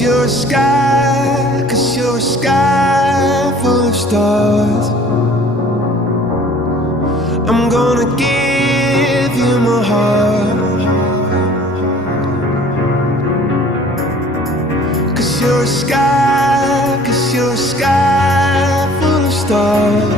you're a sky, 'cause you're a sky full of stars. I'm gonna give you my heart, 'cause you're a sky, 'cause you're a sky full of stars.